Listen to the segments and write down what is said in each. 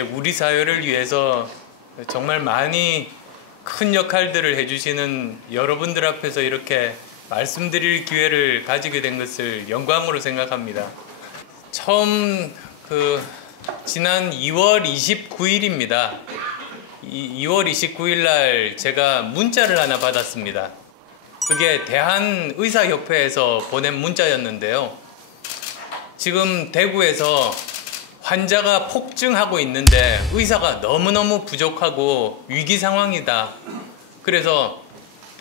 우리 사회를 위해서 정말 많이 큰 역할들을 해주시는 여러분들 앞에서 이렇게 말씀드릴 기회를 가지게 된 것을 영광으로 생각합니다. 처음 지난 2월 29일입니다. 2월 29일 날 제가 문자를 하나 받았습니다. 그게 대한의사협회에서 보낸 문자였는데요. 지금 대구에서 환자가 폭증하고 있는데 의사가 너무너무 부족하고 위기 상황이다. 그래서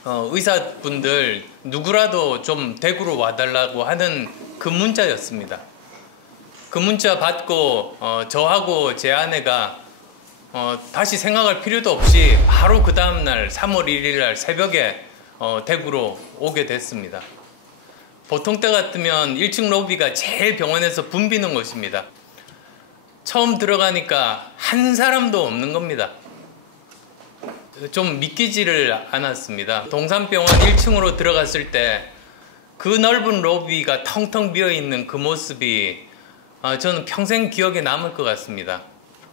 의사분들 누구라도 좀 대구로 와달라고 하는 그 문자였습니다. 그 문자 받고 저하고 제 아내가 다시 생각할 필요도 없이 바로 그 다음날 3월 1일 날 새벽에 대구로 오게 됐습니다. 보통 때 같으면 1층 로비가 제일 병원에서 붐비는 곳입니다. 처음 들어가니까 한 사람도 없는 겁니다. 좀 믿기지를 않았습니다. 동산병원 1층으로 들어갔을 때 그 넓은 로비가 텅텅 비어있는 그 모습이 저는 평생 기억에 남을 것 같습니다.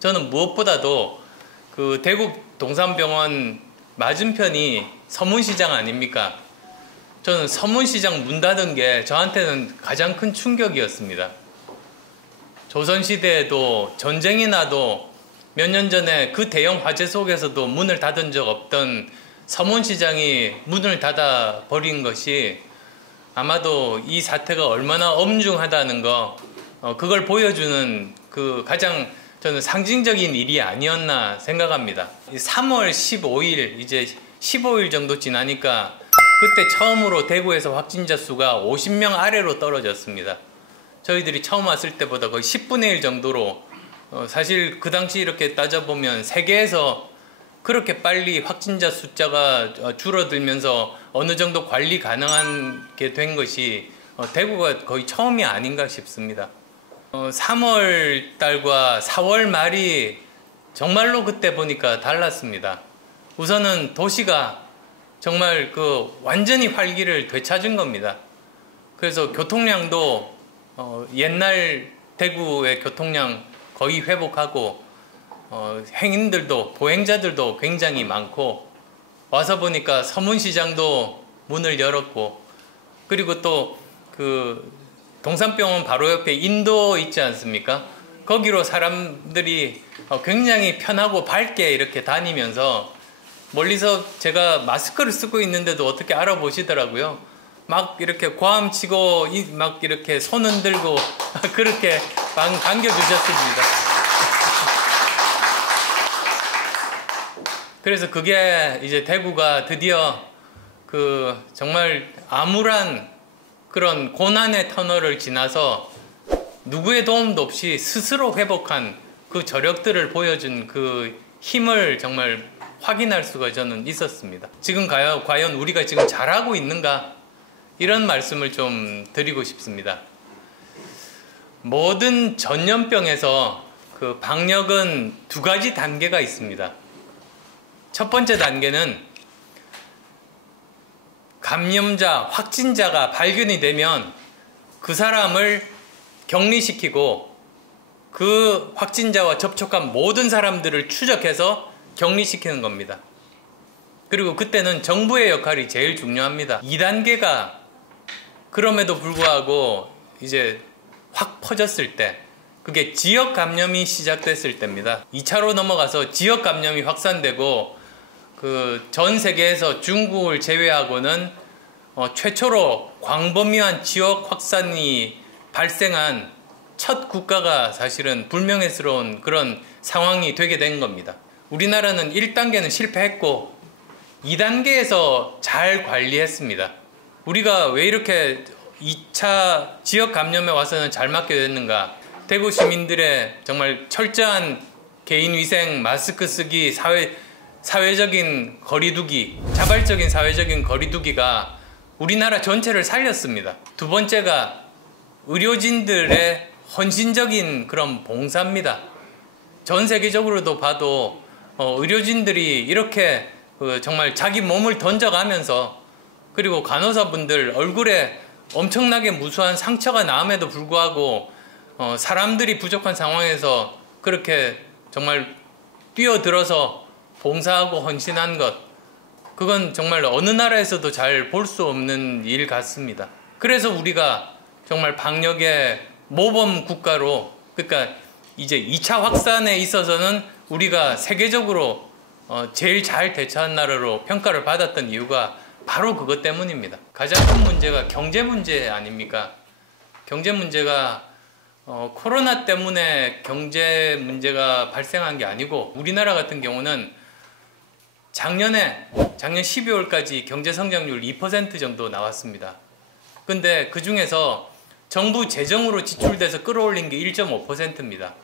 저는 무엇보다도 그 대구 동산병원 맞은편이 서문시장 아닙니까? 저는 서문시장 문 닫은 게 저한테는 가장 큰 충격이었습니다. 조선시대에도 전쟁이 나도 몇 년 전에 그 대형 화재 속에서도 문을 닫은 적 없던 서문시장이 문을 닫아 버린 것이 아마도 이 사태가 얼마나 엄중하다는 거 그걸 보여주는 그 가장 저는 상징적인 일이 아니었나 생각합니다. 3월 15일 이제 15일 정도 지나니까 그때 처음으로 대구에서 확진자 수가 50명 아래로 떨어졌습니다. 저희들이 처음 왔을 때보다 거의 10분의 1 정도로 사실 그 당시 이렇게 따져보면 세계에서 그렇게 빨리 확진자 숫자가 줄어들면서 어느 정도 관리 가능하게 된 것이 대구가 거의 처음이 아닌가 싶습니다. 3월 달과 4월 말이 정말로 그때 보니까 달랐습니다. 우선은 도시가 정말 완전히 활기를 되찾은 겁니다. 그래서 교통량도 옛날 대구의 교통량 거의 회복하고 행인들도 보행자들도 굉장히 많고 와서 보니까 서문시장도 문을 열었고 그리고 또 동산병원 바로 옆에 인도 있지 않습니까? 거기로 사람들이 굉장히 편하고 밝게 이렇게 다니면서 멀리서 제가 마스크를 쓰고 있는데도 어떻게 알아보시더라고요. 막 이렇게 고함치고 막 이렇게 손 흔들고 그렇게 반겨주셨습니다. 그래서 그게 이제 대구가 드디어 정말 암울한 그런 고난의 터널을 지나서 누구의 도움도 없이 스스로 회복한 그 저력들을 보여준 그 힘을 정말 확인할 수가 저는 있었습니다. 지금 과연 우리가 지금 잘하고 있는가? 이런 말씀을 좀 드리고 싶습니다. 모든 전염병에서 방역은 두 가지 단계가 있습니다. 첫 번째 단계는 감염자, 확진자가 발견이 되면 그 사람을 격리시키고 그 확진자와 접촉한 모든 사람들을 추적해서 격리시키는 겁니다. 그리고 그때는 정부의 역할이 제일 중요합니다. 2단계가 그럼에도 불구하고 이제 확 퍼졌을 때 그게 지역 감염이 시작됐을 때입니다. 2차로 넘어가서 지역 감염이 확산되고 전 세계에서 중국을 제외하고는 최초로 광범위한 지역 확산이 발생한 첫 국가가 사실은 불명예스러운 그런 상황이 되게 된 겁니다. 우리나라는 1단계는 실패했고 2단계에서 잘 관리했습니다. 우리가 왜 이렇게 2차 지역 감염에 와서는 잘 맞게 됐는가? 대구 시민들의 정말 철저한 개인위생, 마스크 쓰기, 사회적인 거리두기, 자발적인 사회적인 거리두기가 우리나라 전체를 살렸습니다. 두 번째가 의료진들의 헌신적인 그런 봉사입니다. 전 세계적으로도 봐도 의료진들이 이렇게 정말 자기 몸을 던져가면서 그리고 간호사분들 얼굴에 엄청나게 무수한 상처가 남음에도 불구하고 사람들이 부족한 상황에서 그렇게 정말 뛰어들어서 봉사하고 헌신한 것, 그건 정말 어느 나라에서도 잘 볼 수 없는 일 같습니다. 그래서 우리가 정말 방역의 모범 국가로, 그러니까 이제 2차 확산에 있어서는 우리가 세계적으로 제일 잘 대처한 나라로 평가를 받았던 이유가 바로 그것 때문입니다. 가장 큰 문제가 경제 문제 아닙니까? 경제 문제가 코로나 때문에 경제 문제가 발생한 게 아니고, 우리나라 같은 경우는 작년 12월까지 경제 성장률 2% 정도 나왔습니다. 근데 그 중에서 정부 재정으로 지출돼서 끌어올린 게 1.5%입니다.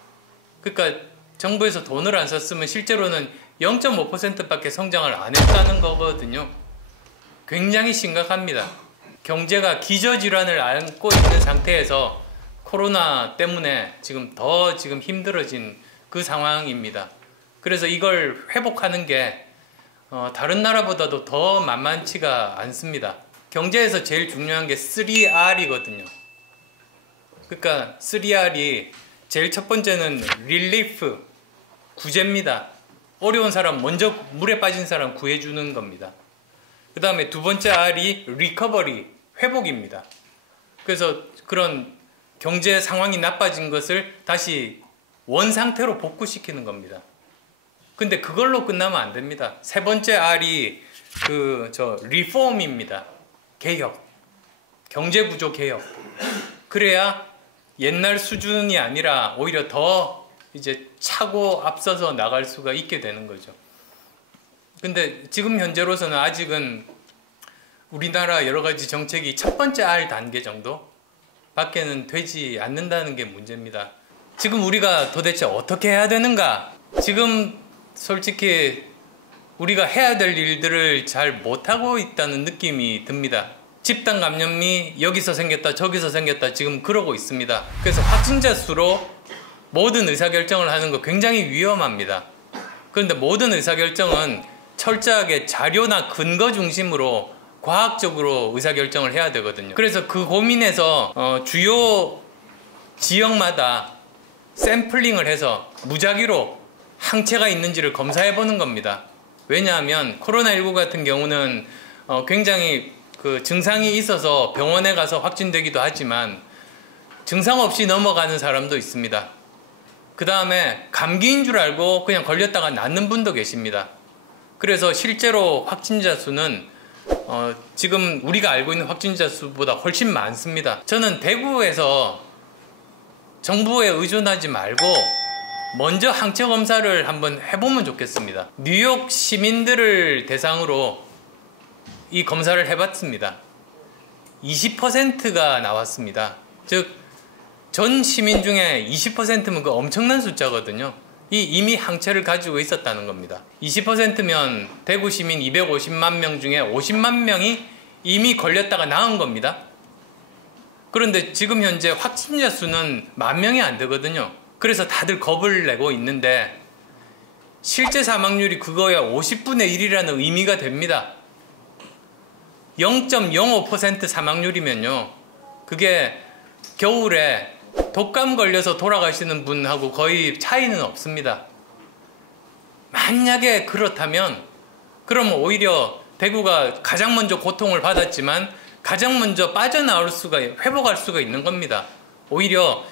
그러니까 정부에서 돈을 안 썼으면 실제로는 0.5%밖에 성장을 안 했다는 거거든요. 굉장히 심각합니다. 경제가 기저질환을 안고 있는 상태에서 코로나 때문에 더 힘들어진 그 상황입니다. 그래서 이걸 회복하는 게 다른 나라보다도 더 만만치가 않습니다. 경제에서 제일 중요한 게 3R이거든요. 그러니까 3R이 제일 첫 번째는 릴리프, 구제입니다. 어려운 사람, 먼저 물에 빠진 사람 구해주는 겁니다. 그 다음에 두 번째 R이 리커버리, 회복입니다. 그래서 그런 경제 상황이 나빠진 것을 다시 원상태로 복구시키는 겁니다. 근데 그걸로 끝나면 안 됩니다. 세 번째 R이 리폼입니다. 개혁, 경제구조 개혁. 그래야 옛날 수준이 아니라 오히려 더 이제 차고 앞서서 나갈 수가 있게 되는 거죠. 근데 지금 현재로서는 아직은 우리나라 여러 가지 정책이 첫 번째 R 단계 정도 밖에는 되지 않는다는 게 문제입니다. 지금 우리가 도대체 어떻게 해야 되는가? 지금 솔직히 우리가 해야 될 일들을 잘 못하고 있다는 느낌이 듭니다. 집단 감염이 여기서 생겼다 저기서 생겼다 지금 그러고 있습니다. 그래서 확진자 수로 모든 의사결정을 하는 거 굉장히 위험합니다. 그런데 모든 의사결정은 철저하게 자료나 근거 중심으로 과학적으로 의사결정을 해야 되거든요. 그래서 그 고민에서 주요 지역마다 샘플링을 해서 무작위로 항체가 있는지를 검사해 보는 겁니다. 왜냐하면 코로나19 같은 경우는 굉장히 증상이 있어서 병원에 가서 확진되기도 하지만 증상 없이 넘어가는 사람도 있습니다. 그 다음에 감기인 줄 알고 그냥 걸렸다가 낫는 분도 계십니다. 그래서 실제로 확진자 수는 지금 우리가 알고 있는 확진자 수보다 훨씬 많습니다. 저는 대구에서 정부에 의존하지 말고 먼저 항체 검사를 한번 해보면 좋겠습니다. 뉴욕 시민들을 대상으로 이 검사를 해봤습니다. 20%가 나왔습니다. 즉 전 시민 중에 20%면 그 엄청난 숫자거든요. 이미 항체를 가지고 있었다는 겁니다. 20%면 대구 시민 250만 명 중에 50만 명이 이미 걸렸다가 나은 겁니다. 그런데 지금 현재 확진자 수는 10,000명이 안 되거든요. 그래서 다들 겁을 내고 있는데 실제 사망률이 그거야 50분의 1이라는 의미가 됩니다. 0.05% 사망률이면요. 그게 겨울에 독감 걸려서 돌아가시는 분하고 거의 차이는 없습니다. 만약에 그렇다면 그러면 오히려 대구가 가장 먼저 고통을 받았지만 가장 먼저 회복할 수가 있는 겁니다. 오히려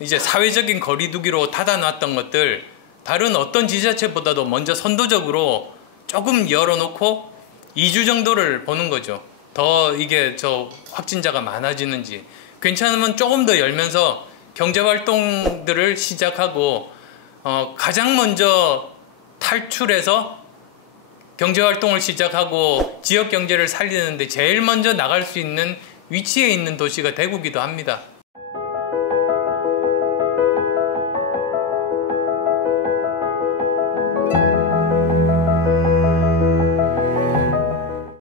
이제 사회적인 거리두기로 닫아놨던 것들 다른 어떤 지자체보다도 먼저 선도적으로 조금 열어놓고 2주 정도를 보는 거죠. 더 이게 확진자가 많아지는지. 괜찮으면 조금 더 열면서 경제활동들을 시작하고 가장 먼저 탈출해서 경제활동을 시작하고 지역경제를 살리는데 제일 먼저 나갈 수 있는 위치에 있는 도시가 대구기도 합니다.